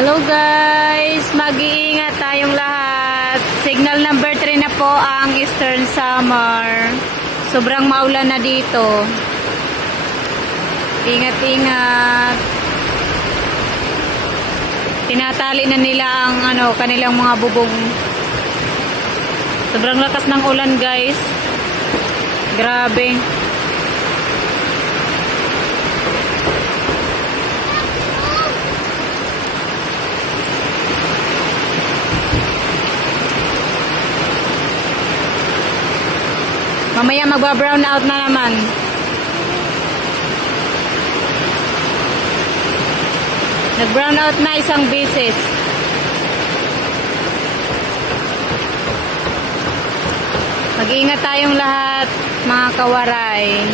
Hello guys, mag-iingat tayong lahat. Signal number 3 na po ang Eastern Samar. Sobrang maulan na dito. Ingat-ingat. Tinatali na nila ang kanilang mga bubong. Sobrang lakas ng ulan guys. Grabe. Mamaya magba-brown out na naman. Nag-brown out na isang beses. Mag-ingat tayong lahat, mga kawaray.